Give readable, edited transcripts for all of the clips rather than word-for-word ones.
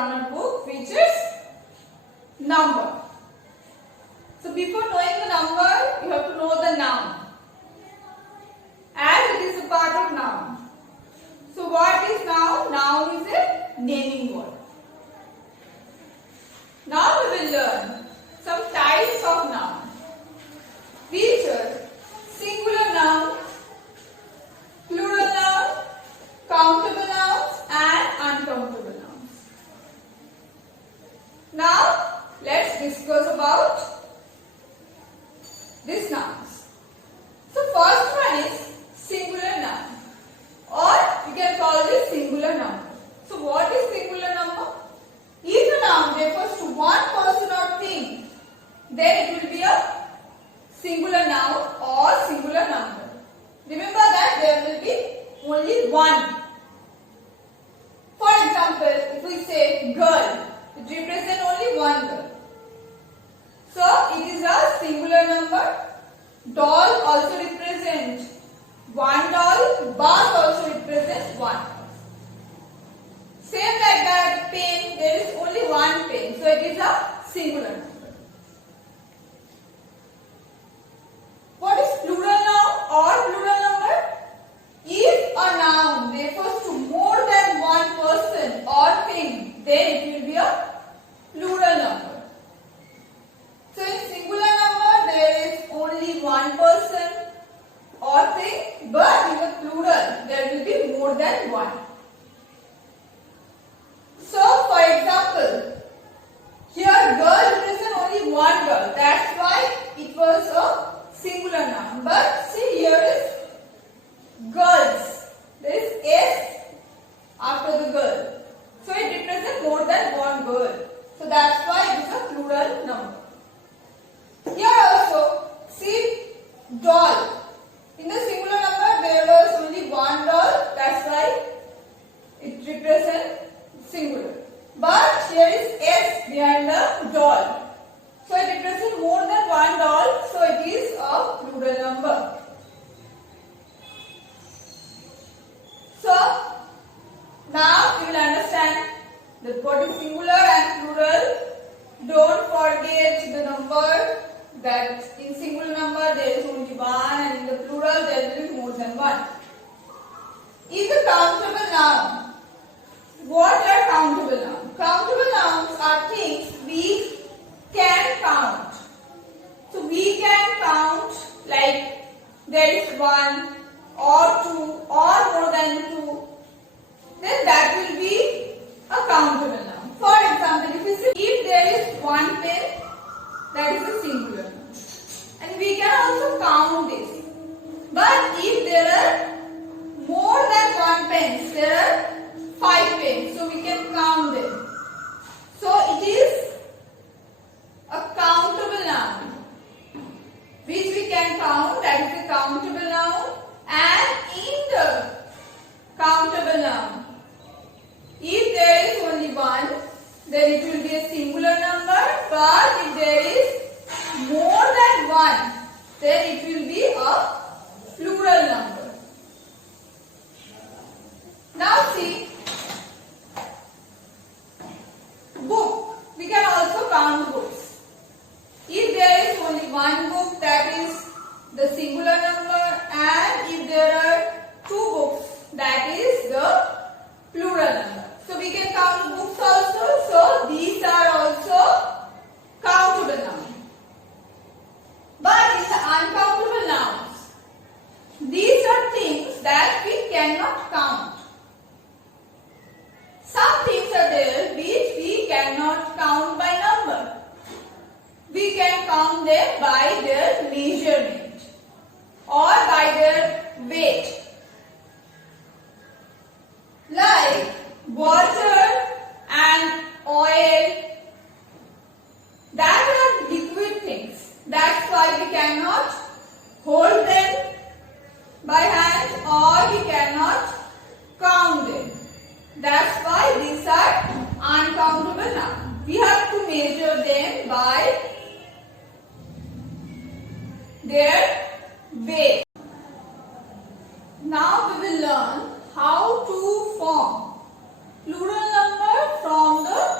grammar book, which is number. So before knowing the number, you have to know the noun, as it is a part of noun. So what is noun? Noun is a naming word. Now we will learn some types of noun, which are singular noun, plural noun, countable nouns and uncountable nouns. Now let's discuss about these nouns. So first one is singular noun, or you can call this singular number. So what is singular number? If a noun refers to one person or thing, then it will be a singular noun or singular number. Remember that there will be only one. For example, if we say girl, it represents only one girl. So it is a singular number. Doll also represents one doll. Bus also represents one. Same like that, pen, there is only one pen. So it is a singular number. What is plural noun or plural number? If a noun refers to more than one person or thing, then it will be a plural number. So in singular number, there is only one person or thing, but in the plural, there will be more than one. So, for example, here girl represents only one girl. That's why it was a singular noun. But see, here is girls. There is S after the girl. So it represents more than one girl. So that's why it is a plural number. Here also, see, doll. In the singular number, there was only one doll. That's why it represents singular. But here is S behind the doll. So it represents more than one doll. So it is a plural number. So now you will understand that what is singular and plural. Don't forget the number, that in singular number there is only one and in the plural there will be more than one. Is the countable noun. What are countable nouns? Countable nouns are things we can count. So we can count like there is one or two or more than two. Then that will be a countable noun. For example, if you see, if there is one pen, that is a singular noun. And we can also count this. But if there are more than one pens, there are 5 pens, so we can count them. So it is a countable noun, which we can count, that is a countable noun. And in the countable noun, if there is only one, then it will be a singular number. But if there is more than one, then it will be a plural number. Now see, book. We can also count books. If there is only one book, that is the singular number, and if there are 2 books, that is the plural number. So we can count books also. So these are also countable nouns. But in the uncountable nouns, these are things that we cannot count. Some things are there which we cannot count by number. We can count them by their measurement or by their weight. Like water and oil, that are liquid things. That's why we cannot hold them by hand or we cannot count them. That's why these are uncountable nouns. We have to measure them by their weight. Now we will learn how to form plural number from the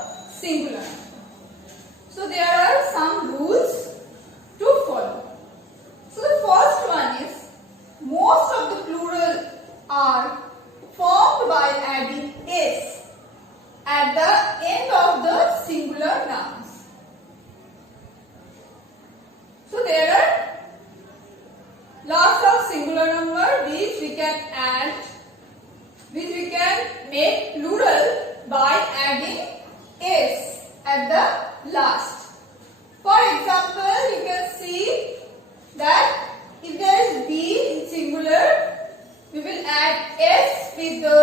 can add, which we can make plural by adding s at the last. For example, you can see that if there is b in singular, we will add s with the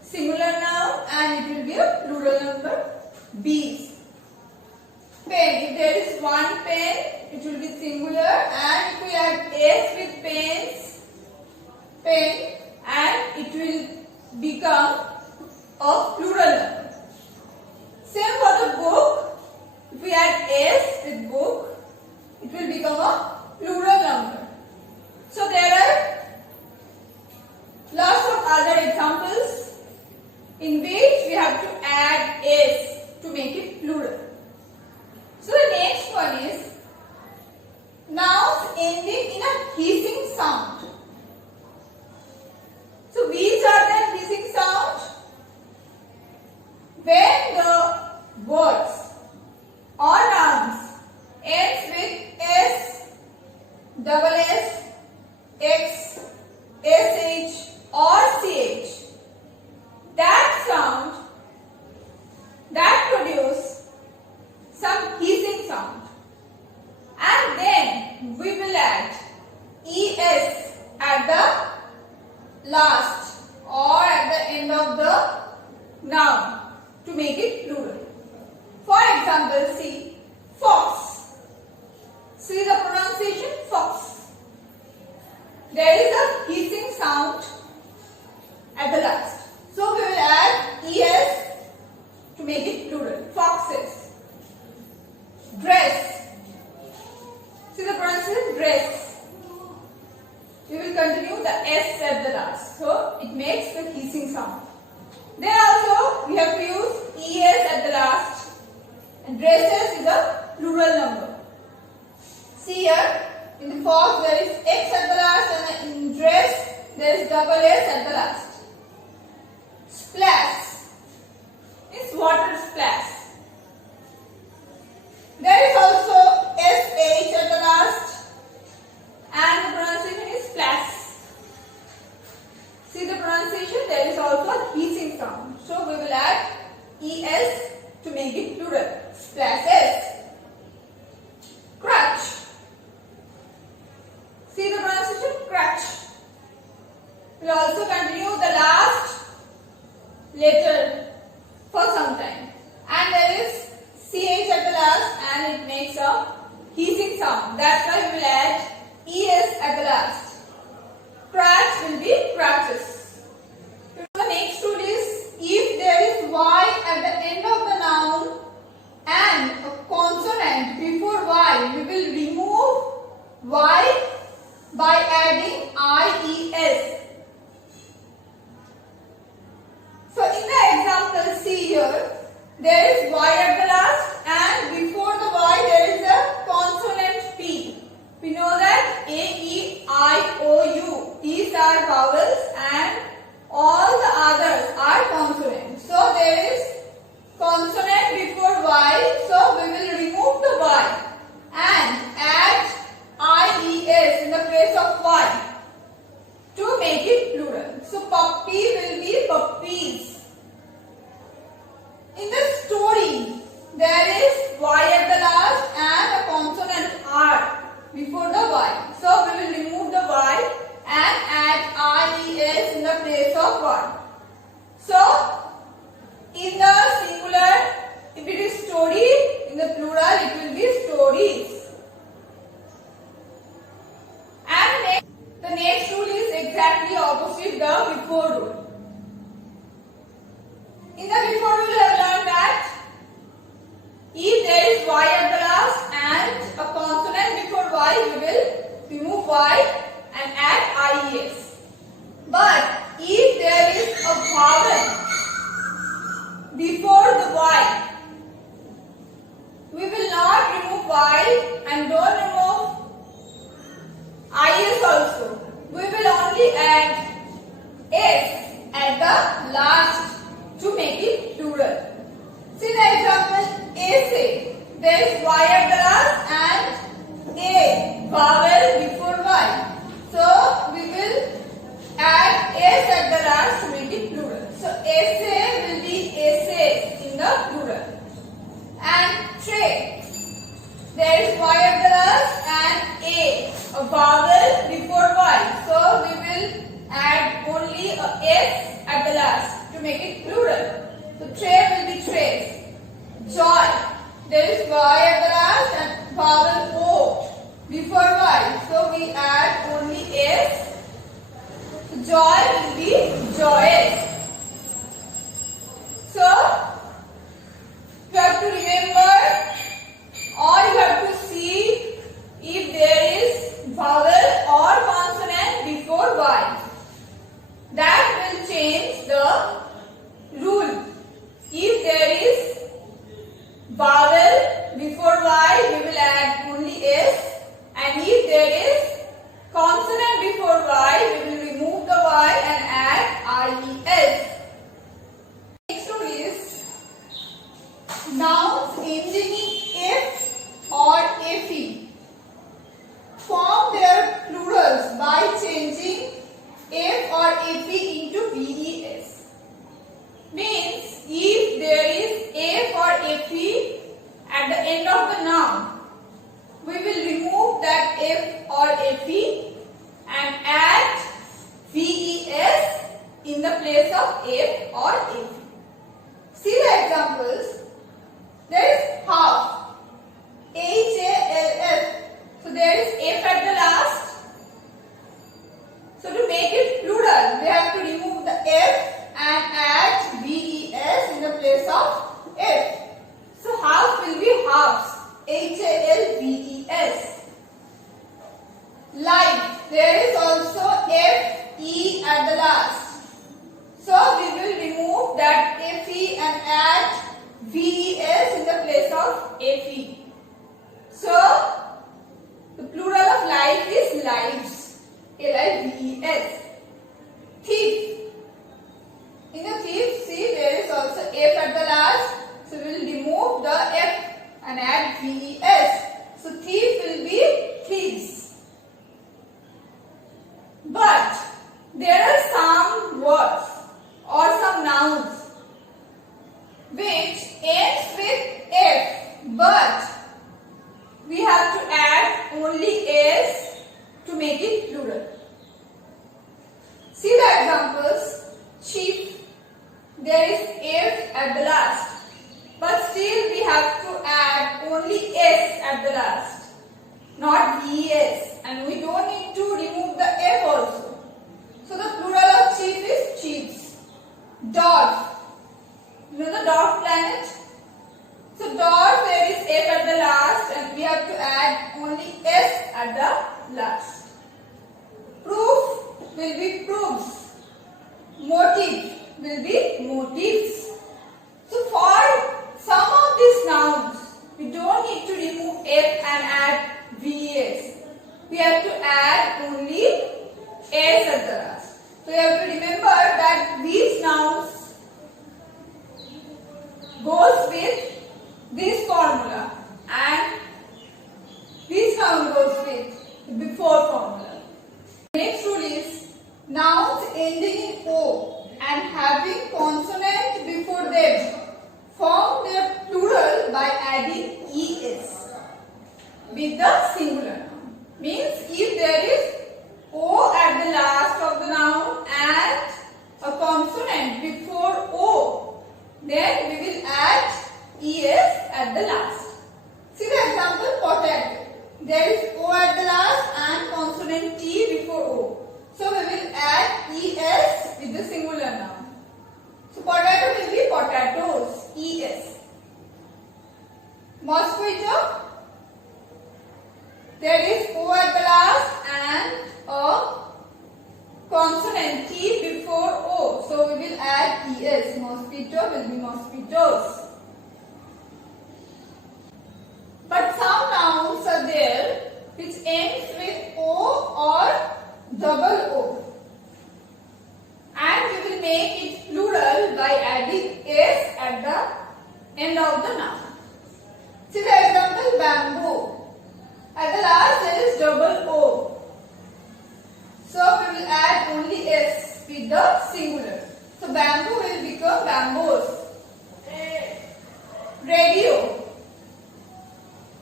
singular noun and it will be a plural number bees. Pen, if there is one pen, it will be singular, and if we add s with pens, pen, and it will become a plural number. Same for the book. If we add s with book, it will become a plural number. So there are lots of other examples in which we have to add s to make it plural. So the next one is nouns ending in a hissing sound. So which are the hissing sounds? When the words or nouns ends with s, double s, x, sh or ch, that sound that produce some hissing sound, and then we will add es at the last or at the end of the noun to make it plural. For example, see fox. See the pronunciation fox. There is a hissing sound at the last. So we will add es to make it plural. Foxes. Dress. See the pronunciation dress. We will continue the s at the last. So it makes the hissing sound. Then also we have to use es at the last. And dresses is a plural number. See here, in the fox there is x at the last, and in dress there is double s at the last. Splash is water splash. There is also sh at the last, and the pronunciation is splash. See the pronunciation, there is also a hissing sound. So we will add es to make it plural. Splashes. Crutch. See the pronunciation, crutch. We will also continue the last letter for some time, and there is ch at the last, and it makes a hissing sound. That's why we will add es at the last. Crutch will be crutches. The next rule is, if there is y at the end of the noun and a consonant before y, we will remove y by adding ies. So in the example, see here, there is y at the last, and before the y there is a consonant p. We know that a, e, I, o, u. These are vowels and all the others are consonants. So there is consonant before y, so we will remove the y and add ies in the place of y to make it plural. So puppy will be puppies. In the story, there is y at the last and a consonant r before the y. So we will remove the y and add ies in the place of y. So in the singular, if it is story, in the plural it will be stories. And the next rule is exactly opposite the before rule. In the before rule, we have learned that if there is y at the last and a consonant before y, we will remove y and add ies. But if there is a vowel before the y, we will not remove y and don't remove ies also. We will only add s at the last to make it plural. See the example, essay. There is y at the last and a vowel before y. So we will add be a S at the last to make it plural. So tray will be trays. Joy. There is Y at the last and vowel O before Y. So we add only S. So joy will be joyous. So you have to remember, or you have to see if there is vowel or consonant before Y. That will change the rule. If there is vowel before Y, we will add only S, and if there is consonant before Y, we will remove the Y and add IES. Next one is nouns ending in F or FE. Form their plurals by changing F or FE into VES. Means if there is F or FE at the end of the noun, we will remove that F or FE and add VES in the place of F or FE. See the examples. There is half. HALF. So there is F at the last. So to make it plural, we have to remove the F and add VES in the place of F. So half will be halves. HALVES. Life. There is also FE at the last. So we will remove that FE and add VES in the place of FE. So the plural of life is lives. LIVES. Thief. In the thief, see there is also F at the last. So we will remove the F and add VES. So thief will be thieves. But there are some words or some nouns which ends with F, but we have to add only S to make it plural. See the examples. Chief. There is F at the last, but still we have to add only S at the last, not VES, and we don't need to remove the F also. So the plural of chief is chiefs. Dog. You know the dog planet? So dog, there is F at the last and we have to add only S at the last. Proof will be proofs. Motive will be motives. So for some of these nouns, we don't need to remove F and add VES. We have to add only S at the last. So you have to remember that these nouns goes with this formula and this noun goes with the before formula. Next rule is nouns ending in O and having consonant before them form their plural by adding ES with the singular noun. Means if there is O at the last of the noun and a consonant before O, then we will add ES at the last. See the example, potato. There is O at the last and consonant T before O. So we will add ES with the singular noun. So potato will be potatoes, ES. Mosquito. There is O at the last and a consonant T before O. So we will add ES. Mosquito will be mosquitoes. But some nouns are there which ends with O or double O. And we will make it plural by adding S at the end of the noun. See the example, bamboo. At the last there is double O. So we will add only S with the singular. So bamboo will become bamboos. Radio.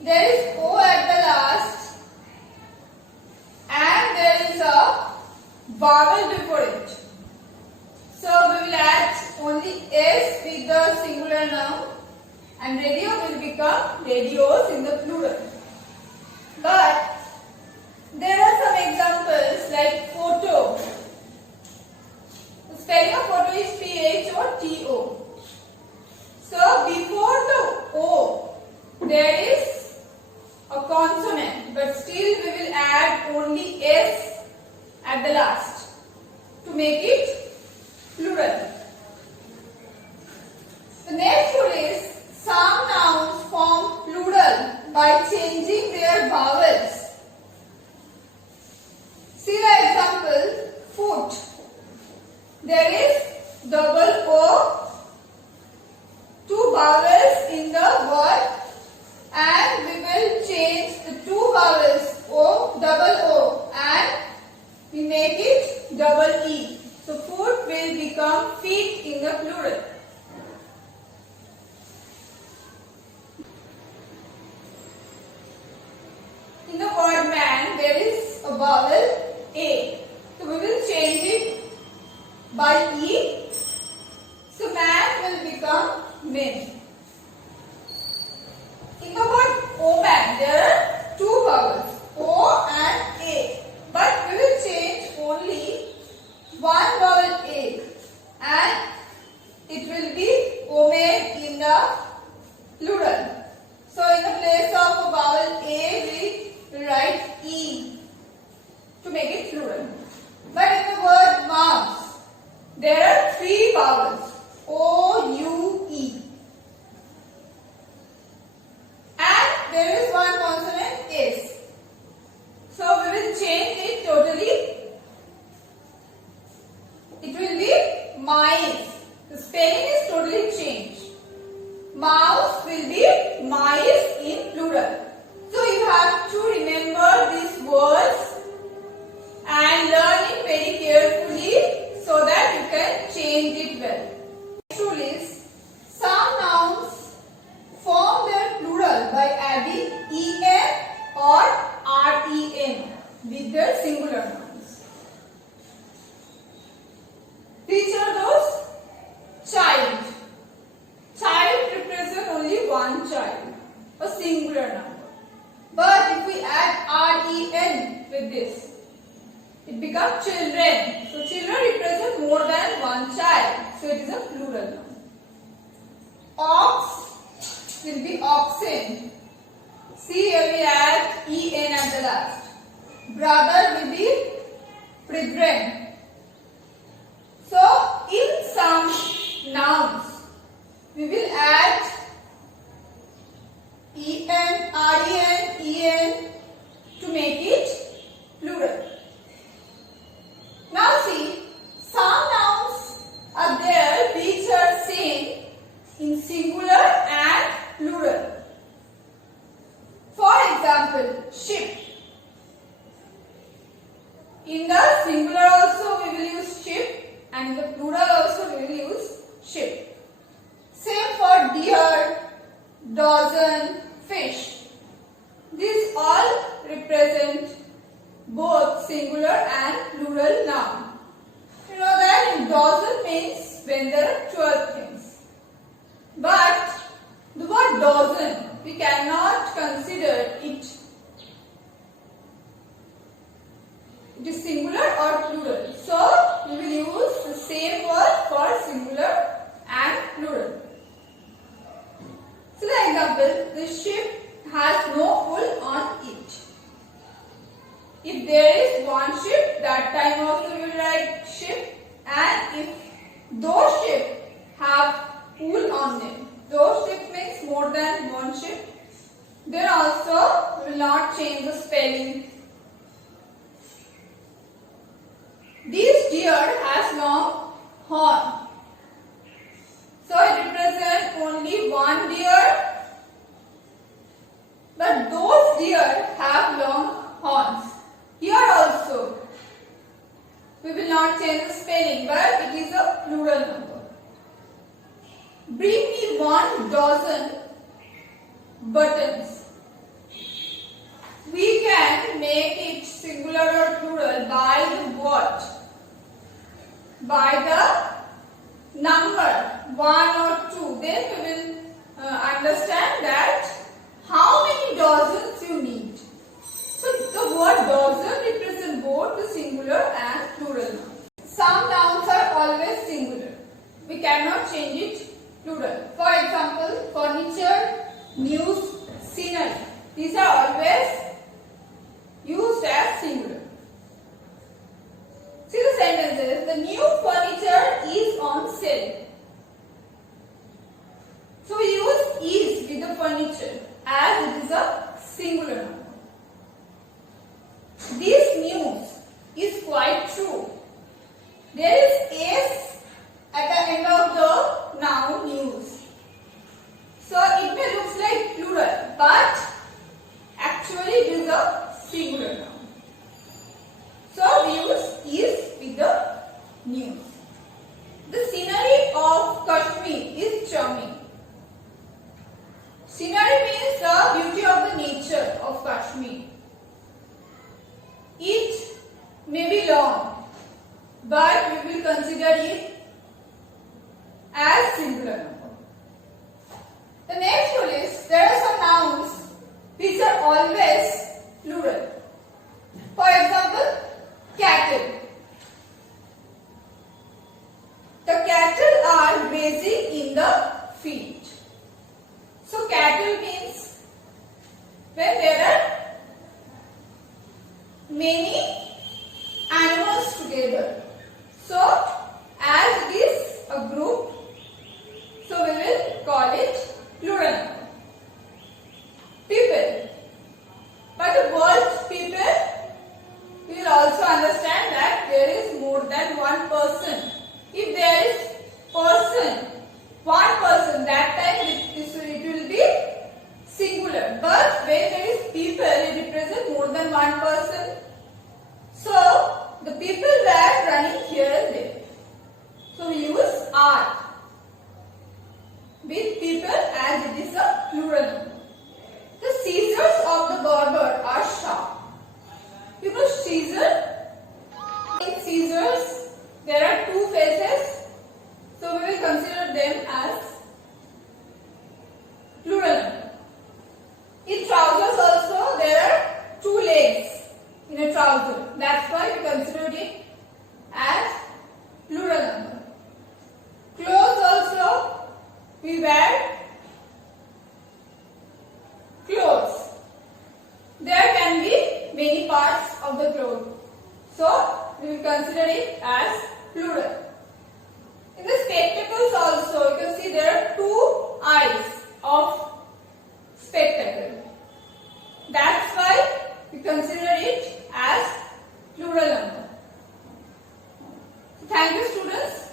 There is O at the last and there is a vowel before it. singular noun and radio will become radios in the plural. But there are some examples like photo. The spelling of photo is P-H-O-T-O. So before the O there is a consonant, but still we will add only S at the last to make it plural. The next rule is some nouns form plural by changing their vowels. See the example, foot. There is double O, two vowels in the word, and we will change the two vowels O, double O, and we make it double E. So foot will become feet in the plural. In the word man, there is a vowel A. So we will change it by E. So man will become men. In the word woman, there are two vowels, O and A. But we will change only one vowel A and it will be woman in the plural. So in the place of a vowel A, we write E to make it plural. But in the word mouse, there are three vowels, O, U, E. And there is one consonant S. So we will change it totally. It will be mice. The spelling is totally changed. Mouse will be mice in plural. So you have to remember these words and learn it very carefully so that you can change it well. Next rule is some nouns form their plural by adding en or ren with their singular nouns. Which are those? Child. Child represents only one child, a singular number. But if we add ren with this, it becomes children. So children represent more than one child. So it is a plural noun. Ox will be oxen. See, here we add en at the last. Brother will be brethren. So in some nouns, we will add en to make it plural. Now see, some nouns are there which are seen in singular and plural. For example, ship. In the singular also we will use ship and in the plural also we will use ship. Same for deer, dozen, fish. These all represent both singular and plural noun. You know that in dozen means when there are 12 things. But the word dozen, we cannot consider it. It is singular or plural. So we will use the same word for singular and plural. So the example, the ship has no hull on it. If there is one ship, that time also we will write ship, and if those ships have hull on them, those ships means more than one ship, then also we will not change the spelling. This deer has long horn. So it represents only one deer, but those deer have long horns. Here also, we will not change the spelling, but it is a plural number. Bring me 1 dozen buttons. We can make it singular or plural by the what? By the number one or two, then we will understand that how many dozens you need. So the word dozen represents both the singular and plural nouns. Some nouns are always singular. We cannot change it plural. For example, furniture, news, scenery. These are always used as singular. See the sentences. The new furniture is on sale. So we use is with the furniture as it is a singular noun. This news is quite true. There is s at the end of the noun news. So it may look like plural, but actually it is a singular noun. So we use is with the news. The scenery of Kashmir is charming. Scenery means the beauty of the nature of Kashmir. It may be long, but we will consider it as singular number. The next rule is there are some nouns which are always plural. For example, cattle. The cattle are grazing in the field. So cattle means when there are many animals together. So as it is a group, so we will call it plural number. People. By the word people, we will also understand that there is more than one person. If there is one person, that time it will be singular. But when there is people, it represents more than one person. So the people were running here and there. So we use are with people as it is a plural number. The scissors of the barber are sharp. You know in scissors there are two faces. So we will consider them as plural number. In trousers also there are two legs in a trouser. That's why we consider it as plural number. Clothes also we wear clothes. There can be many parts of the cloth. So we will consider it as plural. In the spectacles also you can see there are two eyes of spectacle. That's why we consider it as plural number. Thank you, students.